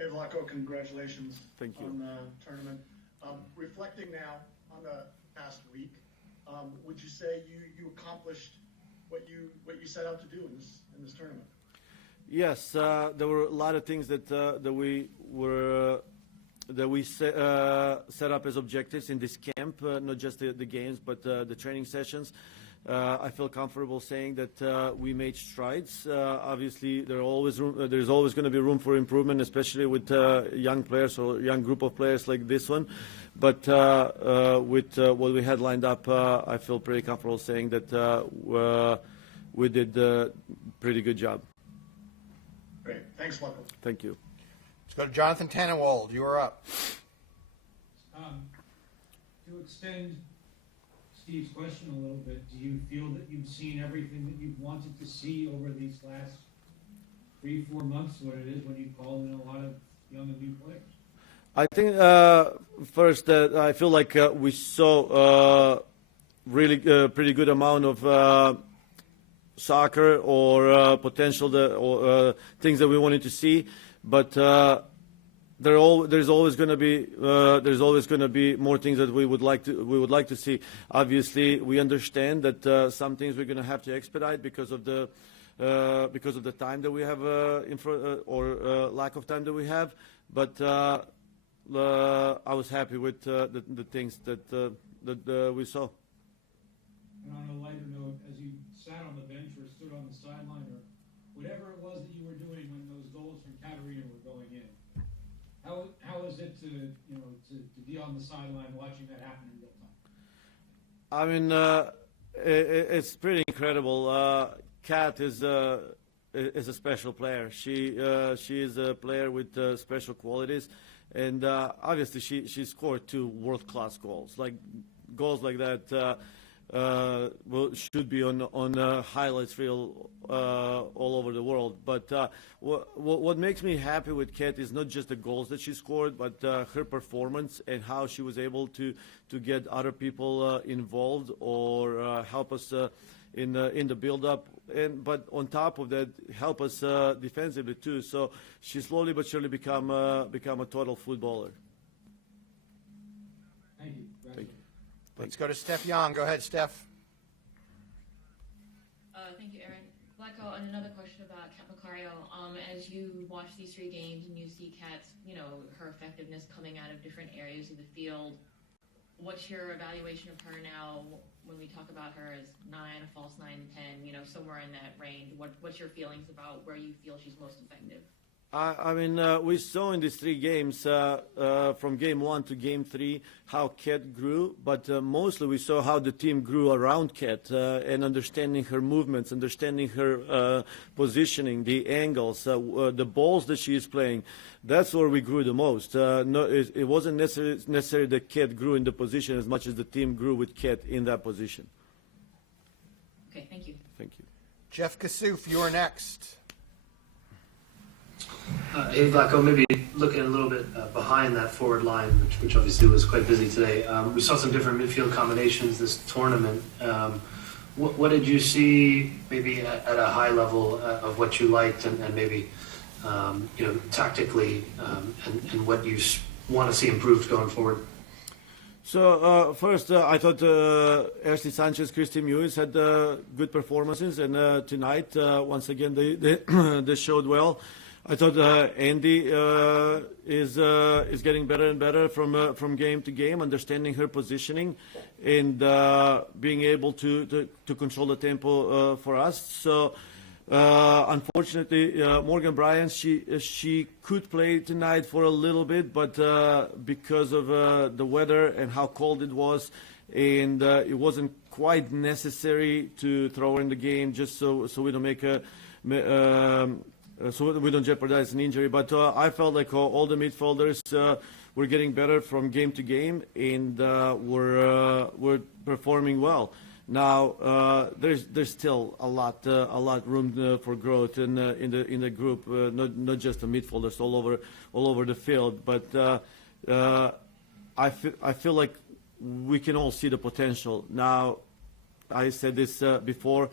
Hey, Vlatko, congratulations. Thank you. On the tournament. Reflecting now on the past week, would you say you accomplished what you set out to do in this tournament? Yes, there were a lot of things that we set up as objectives in this camp, not just the games, but the training sessions. I feel comfortable saying that we made strides. Obviously, there's always going to be room for improvement, especially with young players or young group of players like this one. But with what we had lined up, I feel pretty comfortable saying that we did a pretty good job. Great. Thanks, Vlatko. Thank you. Let's go to Jonathan Tannenwald. You are up. To extend Steve's question a little bit, do you feel that you've seen everything that you've wanted to see over these last 3-4 months, what it is when you call in a lot of young and new players? I think first I feel like we saw really pretty good amount of soccer or potential or things that we wanted to see, but there's always going to be more things that we would like to see. Obviously, we understand that some things we're going to have to expedite because of the time that we have or lack of time that we have. But I was happy with the things that we saw. And on a lighter note, as you sat on the bench or stood on the sideline or whatever it was that you were doing when those goals from Katarina were going in, how is it to be on the sideline watching that happen in real time? I mean, it's pretty incredible. Kat is a special player. She is a player with special qualities, and obviously she scored 2 world-class goals. Like goals like that should be on highlights reel all over the world. But what makes me happy with Kat is not just the goals that she scored, but her performance and how she was able to get other people involved or help us in the build-up. But on top of that, help us defensively too. So she slowly but surely become a total footballer. Thank you. Thank you. Let's go to Steph Young. Go ahead, Steph. Thank you, Aaron. Vlatko, and another question about Kat Macario. As you watch these 3 games and you see Kat's, her effectiveness coming out of different areas of the field, what's your evaluation of her now when we talk about her as 9, a false 9, 10, somewhere in that range? What's your feelings about where you feel she's most effective? I mean, we saw in these 3 games, from game 1 to game 3, how Kat grew, but mostly we saw how the team grew around Kat and understanding her movements, understanding her positioning, the angles, the balls that she is playing. That's where we grew the most. It wasn't necessarily that Kat grew in the position as much as the team grew with Kat in that position. Okay, thank you. Thank you. Jeff Kassouf, you are next. Hey, Vlatko, maybe looking a little bit behind that forward line, which obviously was quite busy today. We saw some different midfield combinations this tournament. What did you see maybe at a high level of what you liked and maybe tactically and what you want to see improved going forward? So first, I thought Ashley Sanchez, Christy Mewis had good performances, and tonight, once again, they showed well. I thought Andy is getting better and better from game to game, understanding her positioning and being able to control the tempo for us. So unfortunately, Morgan Bryant, she could play tonight for a little bit, but because of the weather and how cold it was, and it wasn't quite necessary to throw her in the game just so we don't make a. So we don't jeopardize an injury. But I felt like all the midfielders were getting better from game to game, and were performing well. Now there's still a lot room for growth in the group, not just the midfielders all over the field. But I feel like we can all see the potential. Now I said this before.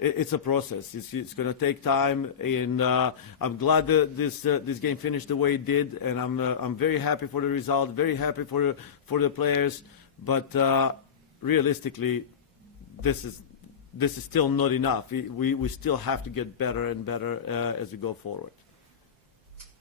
it's a process. It's going to take time, and I'm glad that this game finished the way it did, and I'm very happy for the result, very happy for the players. But realistically, this is still not enough. We still have to get better and better as we go forward.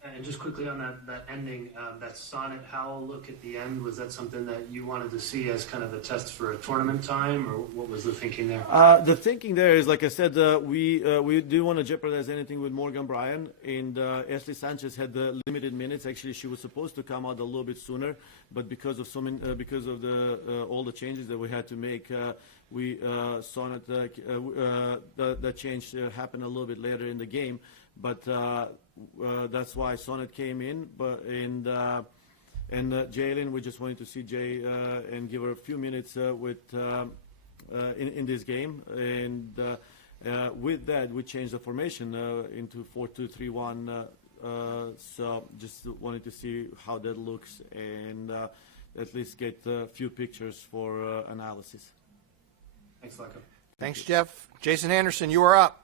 And just quickly on that ending, that Sonnet Howell look at the end, was that something that you wanted to see as kind of a test for a tournament time, or what was the thinking there? The thinking there is, like I said, we didn't want to jeopardize anything with Morgan Bryan, and Ashley Sanchez had limited minutes. Actually, she was supposed to come out a little bit sooner, but because of all the changes that we had to make, Sonnet that change happened a little bit later in the game. But that's why Sonnet came in. And Jalen, we just wanted to see Jay and give her a few minutes in this game. And with that, we changed the formation into 4-2-3-1. So just wanted to see how that looks and at least get a few pictures for analysis. Thanks, Vlatko. Thanks, Jeff. Jason Anderson, you are up.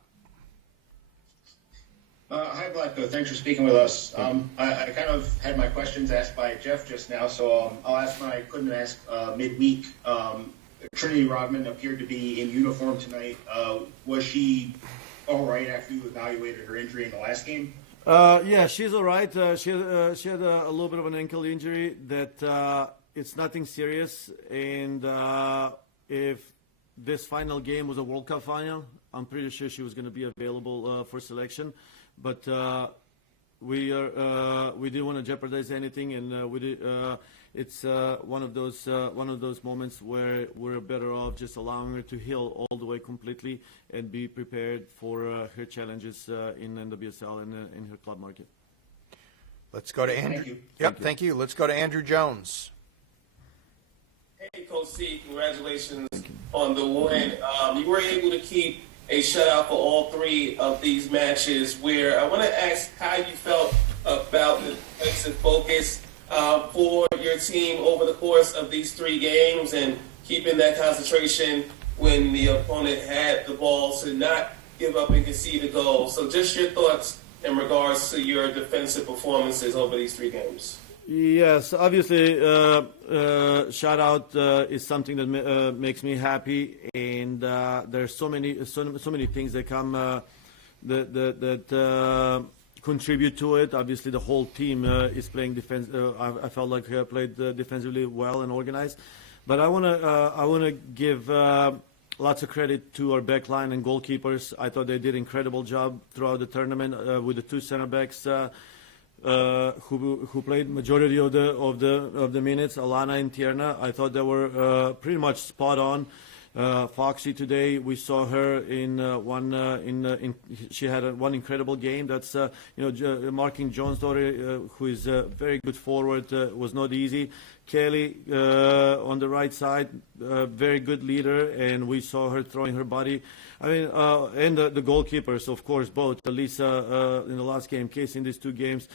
Hi, Vlatko. Thanks for speaking with us. I kind of had my questions asked by Jeff just now, so I'll ask when I couldn't ask midweek. Trinity Rodman appeared to be in uniform tonight. Was she all right after you evaluated her injury in the last game? Yeah, she's all right. She had a little bit of an ankle injury that it's nothing serious. And if this final game was a World Cup final, I'm pretty sure she was going to be available for selection. But we didn't want to jeopardize anything, and it's one of those moments where we're better off just allowing her to heal all the way completely and be prepared for her challenges in NWSL and in her club market. Let's go to Andrew. Thank you. Yep, thank you. Let's go to Andrew Jones. Hey, Coach C, congratulations on the win. You were able to keep a shutout for all three of these matches, where I want to ask how you felt about the defensive focus for your team over the course of these three games and keeping that concentration when the opponent had the ball to not give up and concede a goal. So just your thoughts in regards to your defensive performances over these three games. Yes, obviously, shutout is something that makes me happy, and there's so many things that come that contribute to it. Obviously, the whole team is playing defense. I felt like I played defensively well and organized, but I wanna give lots of credit to our back line and goalkeepers. I thought they did an incredible job throughout the tournament with the two center backs. Who played majority of the minutes, Alana and Tierna. I thought they were pretty much spot on. Foxy today, we saw her in she had one incredible game. That's marking Jones' daughter, who is a very good forward, was not easy. Kelly on the right side, very good leader, and we saw her throwing her body. I mean, and the goalkeepers, of course, both Elisa in the last game, Casey in these two games.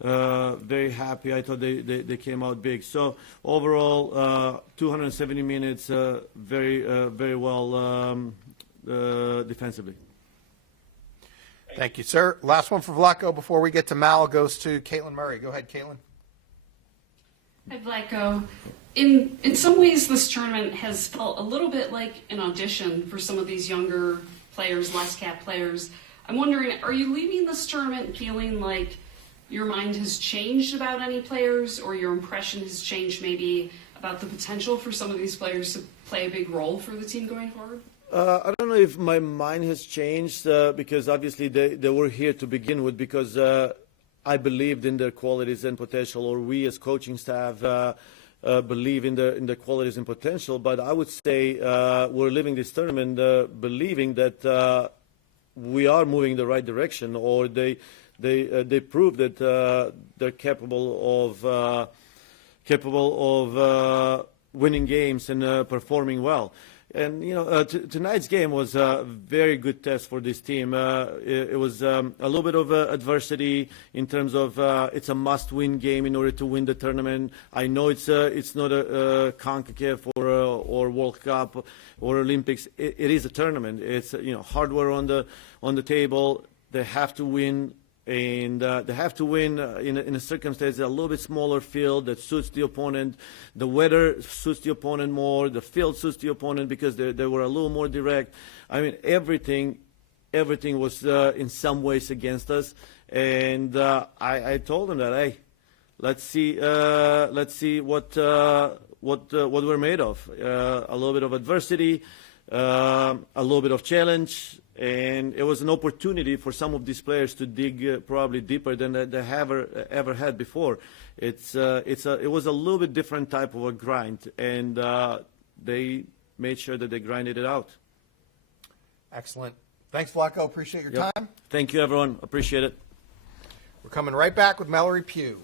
Very happy. I thought they came out big. So overall, 270 minutes, very well defensively. Thank you, sir. Last one for Vlatko before we get to Mal goes to Caitlin Murray. Go ahead, Caitlin. Hi, Vlatko. In some ways, this tournament has felt a little bit like an audition for some of these younger players, less cap players. I'm wondering, are you leaving this tournament feeling like your mind has changed about any players, or your impression has changed maybe about the potential for some of these players to play a big role for the team going forward? I don't know if my mind has changed because obviously they were here to begin with because I believed in their qualities and potential, or we as coaching staff believe in their qualities and potential. But I would say we're leaving this tournament believing that we are moving in the right direction, or they prove that they're capable of winning games and performing well. And tonight's game was a very good test for this team. It was a little bit of adversity in terms of it's a must-win game in order to win the tournament. I know it's not a CONCACAF or World Cup or Olympics. It is a tournament. It's hardware on the table. They have to win. And they have to win in a circumstance, a little bit smaller field that suits the opponent. The weather suits the opponent more. The field suits the opponent because they were a little more direct. I mean, everything was in some ways against us. And I told them that, hey, let's see what we're made of. A little bit of adversity, a little bit of challenge. And it was an opportunity for some of these players to dig probably deeper than they have ever had before. It was a little bit different type of a grind, and they made sure that they grinded it out. Excellent. Thanks, Vlatko. Appreciate your time. Thank you, everyone. Appreciate it. We're coming right back with Mallory Pugh.